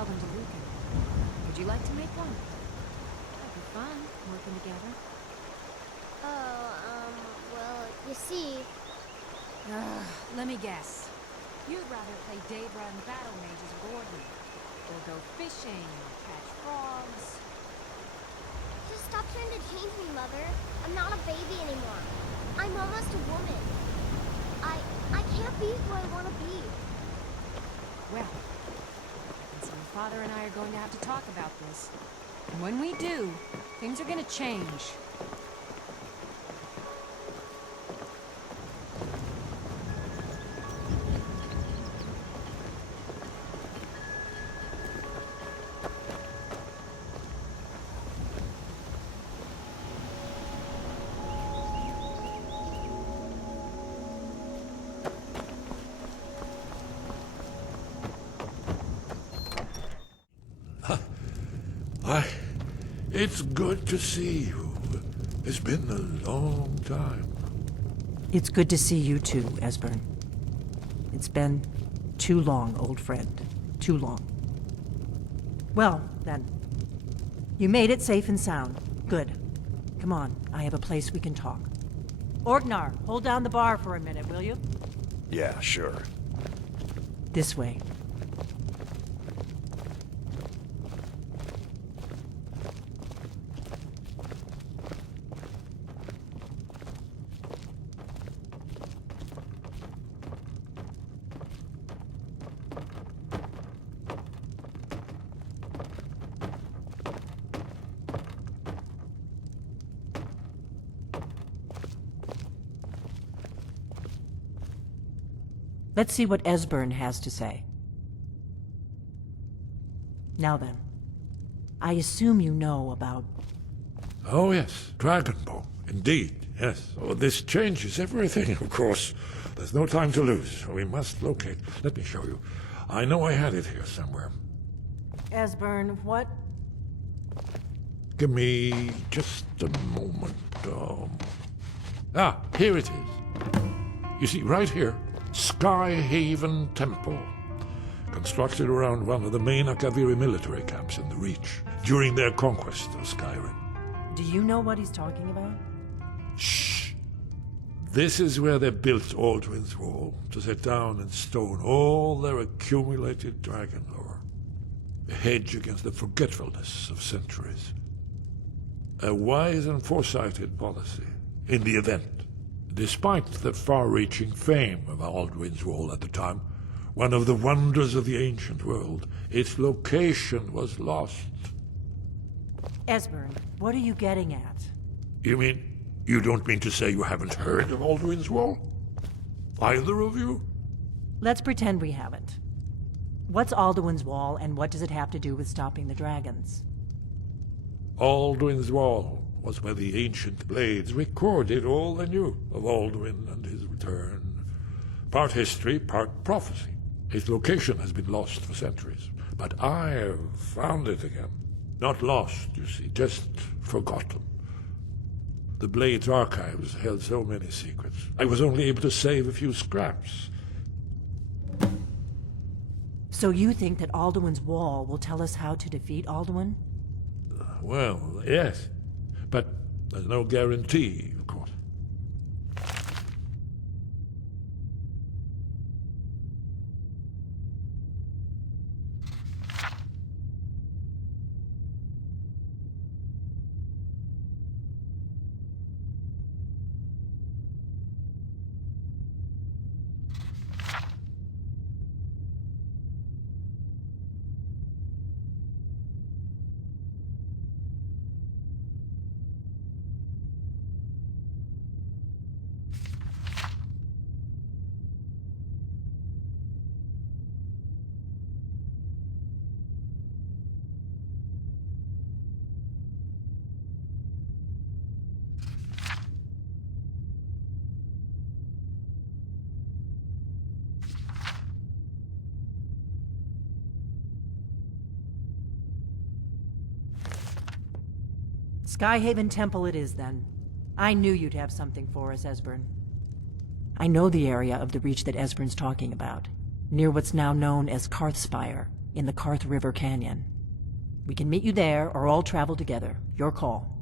sell them to Lucan. Would you like to make one? That'd be fun, working together. Well, you see... Let me guess. You'd rather play Daedra and battle mages with Ordman, or go fishing, or catch frogs. Just stop trying to change me, Mother. I'm not a baby anymore. I'm almost a woman. I can't be who I want to be. Well, and so your father and I are going to have to talk about this. And when we do, things are going to change. It's good to see you. It's been a long time. It's good to see you too, Esbern. It's been too long, old friend. Too long. Well, then. You made it safe and sound. Good. Come on, I have a place we can talk. Orgnar, hold down the bar for a minute, will you? Yeah, sure. This way. Let's see what Esbern has to say. Now then, I assume you know about... Oh yes, Dragonborn. Indeed, yes. Oh, this changes everything, of course. There's no time to lose. We must locate. Let me show you. I know I had it here somewhere. Esbern, what? Give me just a moment. Here it is. You see, right here, Skyhaven Temple. Constructed around one of the main Akaviri military camps in the Reach during their conquest of Skyrim. Do you know what he's talking about? Shh! This is where they built Alduin's Wall, to set down in stone all their accumulated dragon lore. A hedge against the forgetfulness of centuries. A wise and foresighted policy, in the event. Despite the far-reaching fame of Alduin's Wall at the time, one of the wonders of the ancient world, its location was lost. Esbern, what are you getting at? You mean, you don't mean to say you haven't heard of Alduin's Wall? Either of you? Let's pretend we haven't. What's Alduin's Wall, and what does it have to do with stopping the dragons? Alduin's Wall was where the ancient blades recorded all they knew of Alduin and his return. Part history, part prophecy. Its location has been lost for centuries, but I've found it again. Not lost, you see, just forgotten. The Blade's archives held so many secrets. I was only able to save a few scraps. So you think that Alduin's Wall will tell us how to defeat Alduin? Well, yes, but there's no guarantee, of course. Skyhaven Temple it is, then. I knew you'd have something for us, Esbern. I know the area of the Reach that Esbern's talking about, near what's now known as Karthspire. in the Karth River Canyon. We can meet you there, or all travel together. Your call.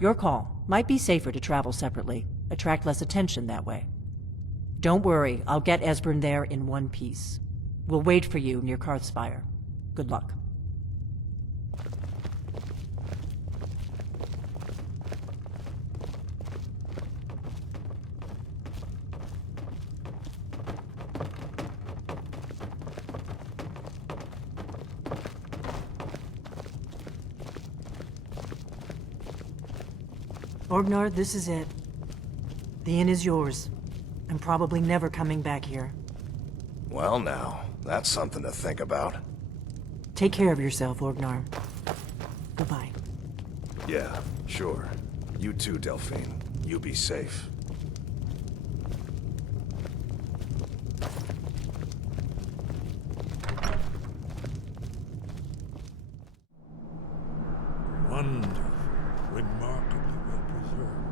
Your call. Might be safer to travel separately. Attract less attention that way. Don't worry, I'll get Esbern there in one piece. We'll wait for you near Karthspire. Good luck. Orgnar, this is it. The inn is yours. I'm probably never coming back here. Well now, that's something to think about. Take care of yourself, Orgnar. Goodbye. Yeah, sure. You too, Delphine. You be safe. Wonderful. Remarkably well preserved.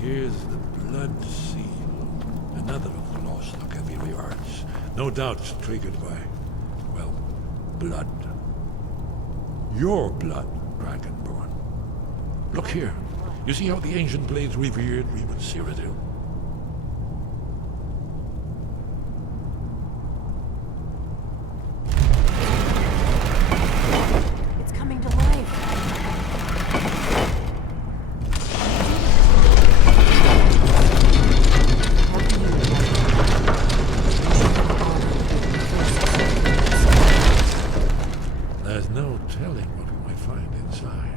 Here's the blood seal. Another of the lost Akaviri arts. No doubt triggered by, well, blood. Your blood, Dragonborn. Look here. You see how the ancient blades revered Riemann Cyrodiil? It's coming to life. There's no telling what we might find inside.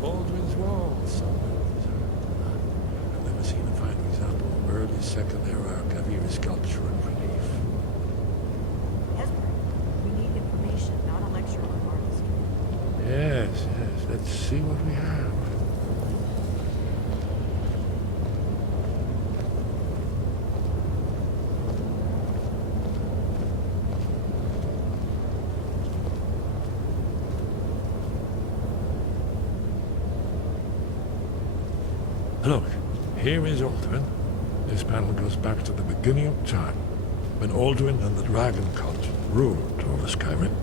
Alduin's Wall somewhere. I've never seen a finer example of early Second Era Kaviri sculpture and relief. Esbern, we need information, not a lecture on artistry. Yes, yes. Let's see what we have. Look, here is Alduin. This panel goes back to the beginning of time, when Alduin and the dragon cult ruled over Skyrim.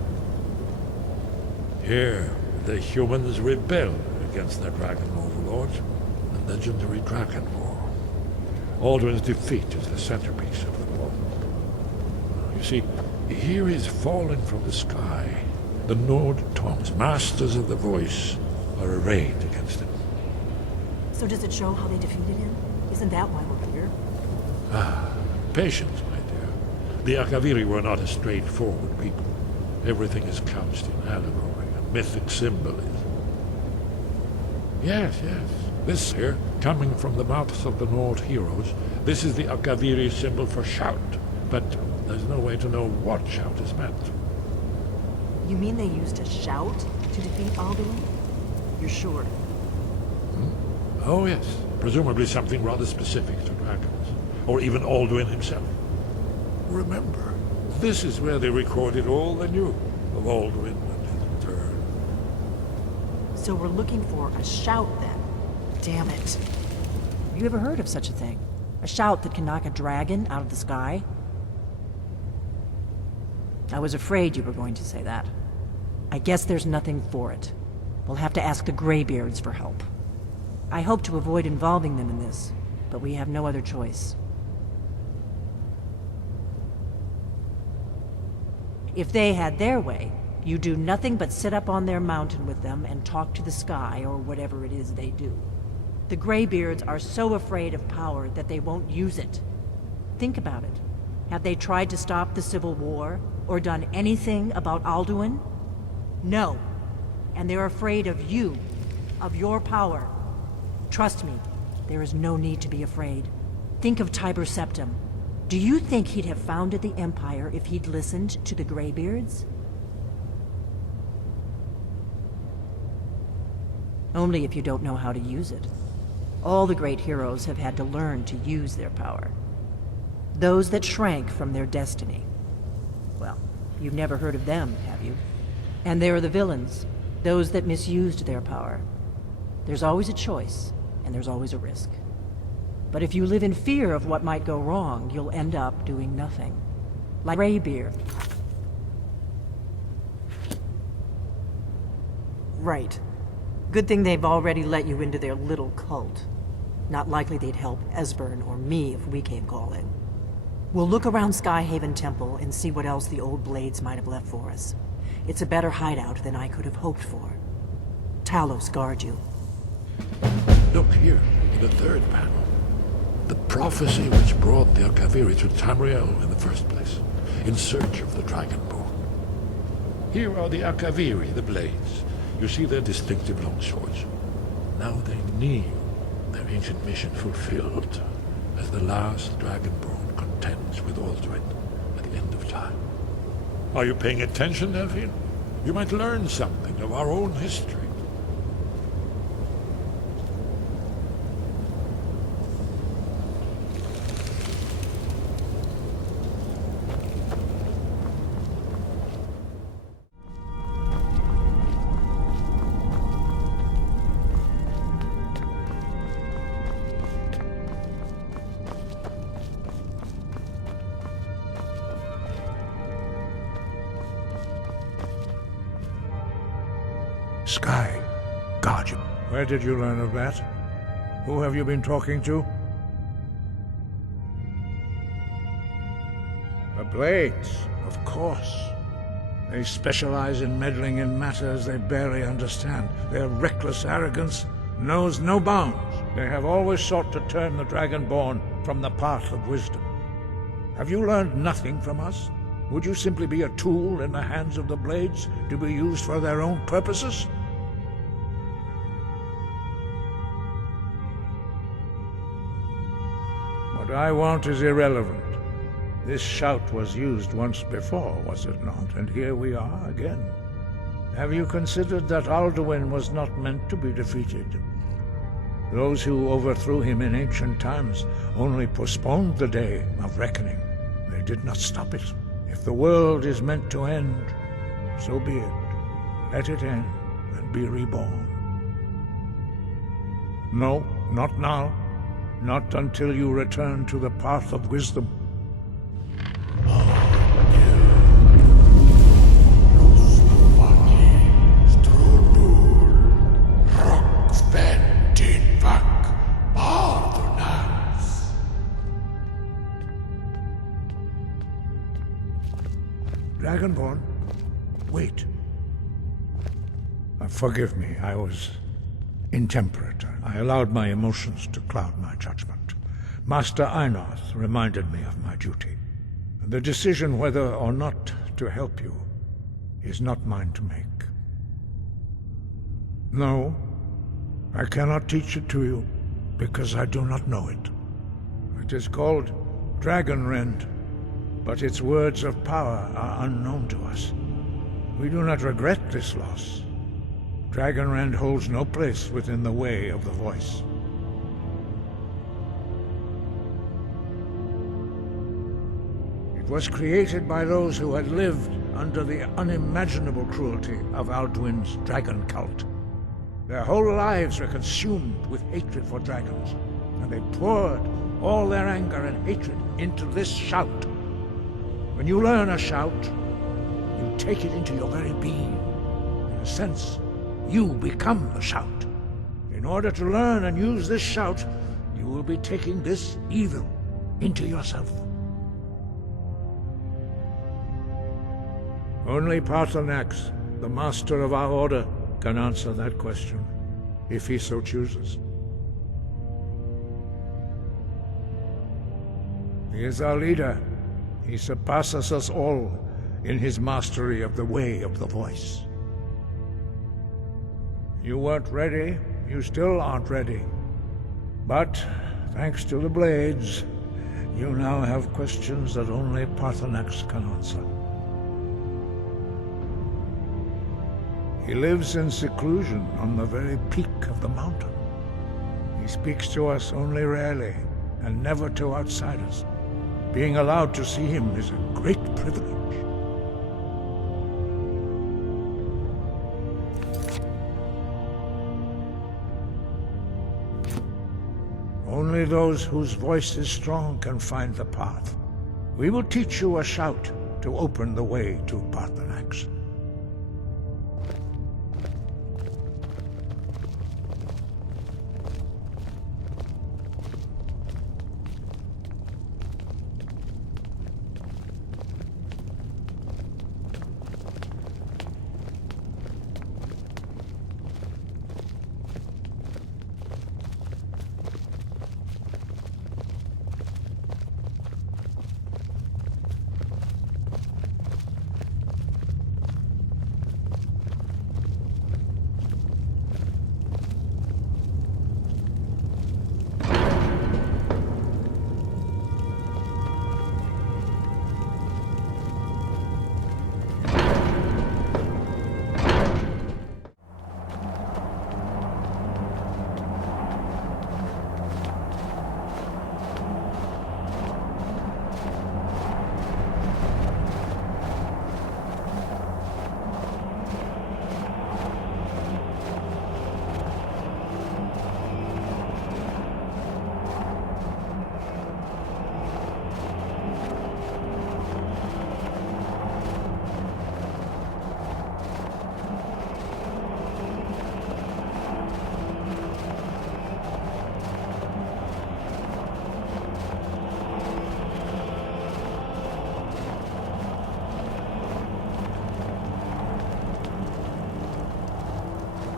Here, the humans rebelled against their dragon overlords, the legendary Dragon War. Alduin's defeat is the centerpiece of the wall. You see, here is fallen from the sky. The Nord tongues, masters of the voice, are arrayed against him. So does it show how they defeated him? Isn't that why we're here? Patience, my dear. The Akaviri were not a straightforward people. Everything is couched in allegory and mythic symbolism. Yes, yes. This here Coming from the mouths of the Nord heroes, this is the Akaviri symbol for shout, but there's no way to know what shout is meant. You mean they used a shout to defeat Alduin? You're sure? Oh yes, presumably something rather specific to dragons, or even Alduin himself. Remember, this is where they recorded all they knew of Alduin and his turn. So we're looking for a shout then. Damn it. Have you ever heard of such a thing? A shout that can knock a dragon out of the sky? I was afraid you were going to say that. I guess there's nothing for it. We'll have to ask the Greybeards for help. I hope to avoid involving them in this, but we have no other choice. If they had their way, you do nothing but sit up on their mountain with them and talk to the sky or whatever it is they do. The Greybeards are so afraid of power that they won't use it. Think about it. Have they tried to stop the Civil War or done anything about Alduin? No. And they're afraid of you, of your power. Trust me, there is no need to be afraid. Think of Tiber Septim. Do you think he'd have founded the Empire if he'd listened to the Greybeards? Only if you don't know how to use it. All the great heroes have had to learn to use their power. Those that shrank from their destiny. Well, you've never heard of them, have you? And there are the villains, those that misused their power. There's always a choice, and there's always a risk. But if you live in fear of what might go wrong, you'll end up doing nothing. Like Greybeard. Right. Good thing they've already let you into their little cult. Not likely they'd help Esbern or me if we came calling. We'll look around Skyhaven Temple and see what else the old blades might have left for us. It's a better hideout than I could have hoped for. Talos guard you. Look here, in the third panel. The prophecy which brought the Akaviri to Tamriel in the first place, in search of the Dragonborn. Here are the Akaviri, the blades. You see their distinctive long swords. Now they kneel, their ancient mission fulfilled, as the last Dragonborn contends with Alduin at the end of time. Are you paying attention, Delphine? You might learn something of our own history. Sky, guard you. Where did you learn of that? Who have you been talking to? The Blades, of course. They specialize in meddling in matters they barely understand. Their reckless arrogance knows no bounds. They have always sought to turn the Dragonborn from the path of wisdom. Have you learned nothing from us? Would you simply be a tool in the hands of the Blades to be used for their own purposes? What I want is irrelevant. This shout was used once before, was it not? And here we are again. Have you considered that Alduin was not meant to be defeated? Those who overthrew him in ancient times only postponed the day of reckoning. They did not stop it. If the world is meant to end, so be it. Let it end and be reborn. No, not now. Not until you return to the path of wisdom. Dragonborn, wait. Forgive me, I was intemperate. I allowed my emotions to cloud my judgment. Master Einarth reminded me of my duty. The decision whether or not to help you is not mine to make. No, I cannot teach it to you. because I do not know it. It is called Dragonrend, but its words of power are unknown to us. We do not regret this loss. Dragonrend holds no place within the way of the voice. It was created by those who had lived under the unimaginable cruelty of Alduin's dragon cult. Their whole lives were consumed with hatred for dragons, and they poured all their anger and hatred into this shout. When you learn a shout, you take it into your very being. In a sense, you become the shout. In order to learn and use this shout, you will be taking this evil into yourself. Only Paarthurnax, the master of our order, can answer that question, if he so chooses. He is our leader. He surpasses us all in his mastery of the way of the voice. You weren't ready. You still aren't ready. But, thanks to the blades, you now have questions that only Paarthurnax can answer. He lives in seclusion on the very peak of the mountain. He speaks to us only rarely, and never to outsiders. Being allowed to see him is a great privilege. Only those whose voice is strong can find the path. We will teach you a shout to open the way to Paarthurnax.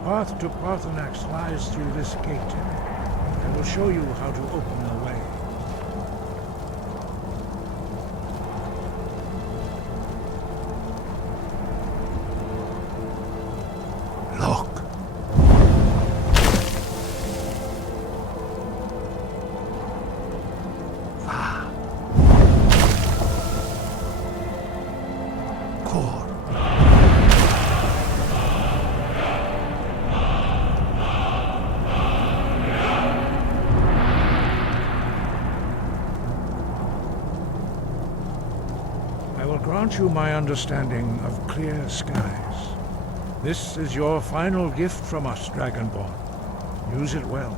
The path to Paarthurnax lies through this gate. I will show you how to open the way. Look. Core. Grant you my understanding of clear skies. This is your final gift from us, Dragonborn. Use it well.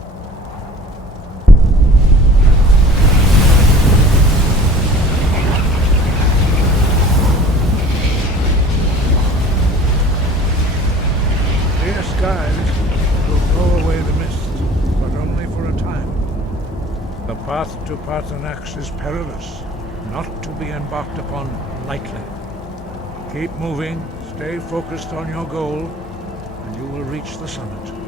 Clear skies will blow away the mist, but only for a time. The path to Paarthurnax is perilous, not to be embarked upon lightly. Keep moving, stay focused on your goal, and you will reach the summit.